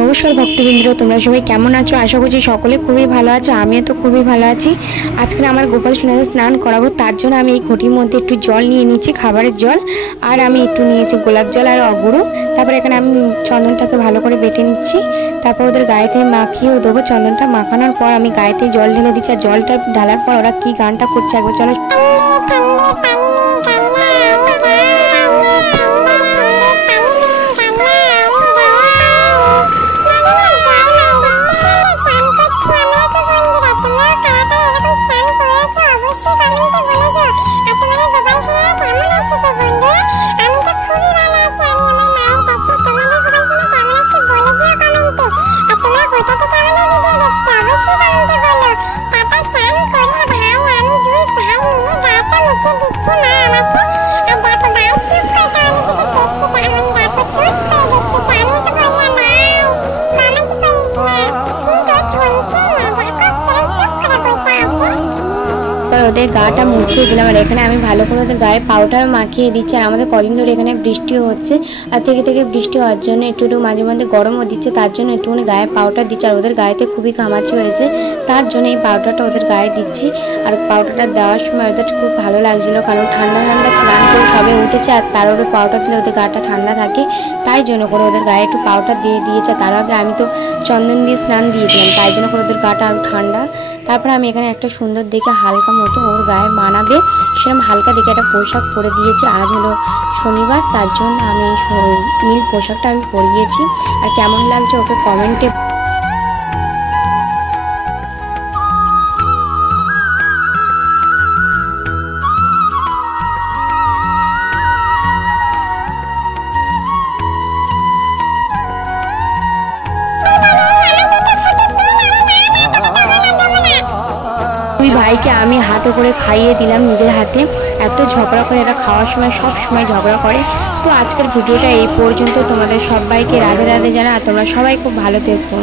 নমস্কার ভক্তবৃন্দ, তোমরা সবাই কেমন আছো? আশা করছি সকলে খুবই ভালো আছো। আমিও তো খুবই ভালো আছি। আজকে আমার গোপাল সোনাকে স্নান করাবো, তার জন্য আমি এই ঘটির মধ্যে একটু জল নিয়ে নিচ্ছি, খাবারের জল, আর আমি একটু নিয়েছি গোলাপ জল আর অগুরু। তারপরে এখানে আমি চন্দনটাকে ভালো করে বেটে নিচ্ছি। তারপর ওদের গায়েতে মাখিয়েও দেবো। চন্দনটা মাখানোর পর আমি গায়েতে জল ঢেলে দিচ্ছি। আর জলটা ঢালার পর ওরা কি গানটা করছে একবার চলো। ওদের গাটা মুছিয়ে দিলাম। আর এখানে আমি ভালো করে ওদের গায়ে পাউডার মাখিয়ে দিচ্ছি। আর আমাদের কদিন ধরে এখানে বৃষ্টিও হচ্ছে, আর থেকে থেকে বৃষ্টি হওয়ার জন্য একটু মাঝে মধ্যে গরমও দিচ্ছে, তার জন্য একটুখানি গায়ে পাউডার দিচ্ছি। আর ওদের গায়েতে খুবই ঘামাচি হয়েছে, তার জন্য এই পাউডারটা ওদের গায়ে দিচ্ছি। আর পাউডারটা দেওয়ার সময় ওদের খুব ভালো লাগছিলো, কারণ ঠান্ডা ঠান্ডা স্নান করে সবে উঠেছে, আর তার উপরে পাউডার দিলে ওদের গাটা ঠান্ডা থাকে, তাই জন্য করে ওদের গায়ে একটু পাউডার দিয়ে দিয়েছে। তার আগে আমি তো চন্দন দিয়ে স্নান দিয়েছিলাম, তাই জন্য করে ওদের গাটা আরও ঠান্ডা। তারপরে আমি এখানে একটা সুন্দর দেখে হালকা মতো ওর গায়ে মানাবে সেরকম হালকা দেখে একটা পোশাক পরে দিয়েছি। আজ হলো শনিবার, তার জন্য আমি নীল পোশাকটা আমি পরিয়েছি। আর কেমন লাগছে ওকে কমেন্টে ভাইকে আমি হাতে করে খাইয়ে দিলাম নিজের হাতে। এত ঝগড়া করে, এরা খাওয়ার সময় সব সময় ঝগড়া করে। তো আজকের ভিডিওটা এই পর্যন্ত। তোমাদের সবাইকে রাধে রাধে জানা। তোমরা সবাই খুব ভালো থেকো।